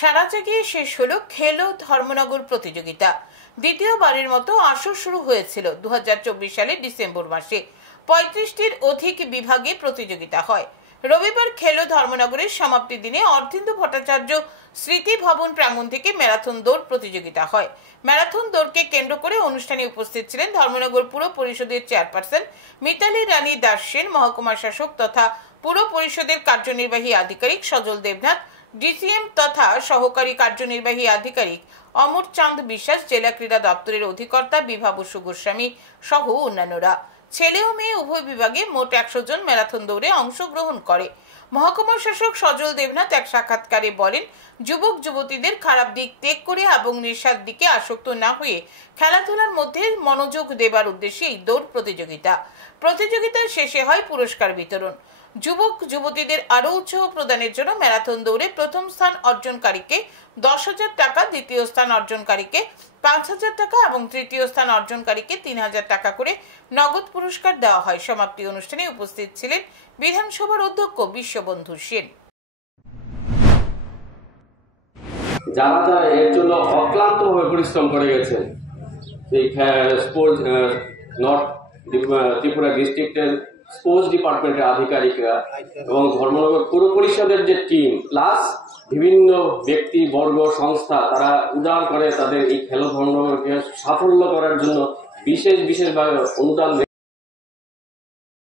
সারা জায়গায় শেষ হলো খেলো ধর্মনগর প্রতিযোগিতা। দ্বিতীয়বারের মতো আসর শুরু হয়েছিল 2024 সালের ডিসেম্বর মাসে। 35টির অধিক বিভাগে প্রতিযোগিতা হয়। রবিবার খেলো ধর্মনগরের সমাপ্তি দিনে অর্ধেন্দু ভট্টাচার্য স্মৃতি ভবন প্রাঙ্গণ থেকে ম্যারাথন দৌড় প্রতিযোগিতা হয়। ম্যারাথন দৌড়কে কেন্দ্র করে অনুষ্ঠানে উপস্থিত ছিলেন ধর্মনগর পুর পরিষদের চেয়ারপারসন মিতালি রানী দাস সেন, মহকুমা শাসক তথা পুর পরিষদের কার্যনির্বাহী আধিকারিক সজল দেবনাথ, ডিসিএম তথা সহকারী কার্যনির্বাহী আধিকারিক অমর চাঁদ বিশ্বাস, জেলা ক্রীড়া দপ্তরের অধিকর্তা বিভা বসু গোস্বামী সহ অন্যান্যরা। ছেলে ও মেয়ে উভয় বিভাগে মোট 100 জন ম্যারাথন দৌড়ে অংশগ্রহণ করে। মহকুমা শাসক সজল দেবনাথ এক সাক্ষাৎকারে বলেন, যুবক যুবতীদের খারাপ দিক ত্যাগ করে এবং নেশার দিকে আসক্ত না হয়ে খেলাধুলার মধ্যে মনোযোগ দেবার উদ্দেশ্যে এই দৌড় প্রতিযোগিতা। প্রতিযোগিতার শেষে হয় পুরস্কার বিতরণ। যুবক যুবতীদের আরো উৎসাহ প্রদানের জন্য ম্যারাথন দৌড়ে প্রথম স্থান অর্জনকারীকে 10,000 টাকা, দ্বিতীয় স্থান অর্জনকারীকে 5,000 টাকা এবং তৃতীয় স্থান অর্জনকারীকে 3,000 টাকা করে নগদ পুরস্কার দেওয়া হয়। সমাপ্তি অনুষ্ঠানে উপস্থিত ছিলেন বিধানসভার অধ্যক্ষ বিশ্ববন্ধু সেন। যারা যারা এর জন্য অক্লান্তভাবে পরিশ্রম করে গেছেন, এই স্পোর্টস নর্থ ত্রিপুরা ডিস্ট্রিক্টের স্পোর্টস ডিপার্টমেন্টের আধিকারিকরা এবং ধর্মনগর পুর পরিষদের যে টিম প্লাস বিভিন্ন ব্যক্তি বর্গ সংস্থা, তারা উদার করে তাদের এই খেলো ধর্মনগরকে সাফল্য করার জন্য বিশেষভাবে অনুদান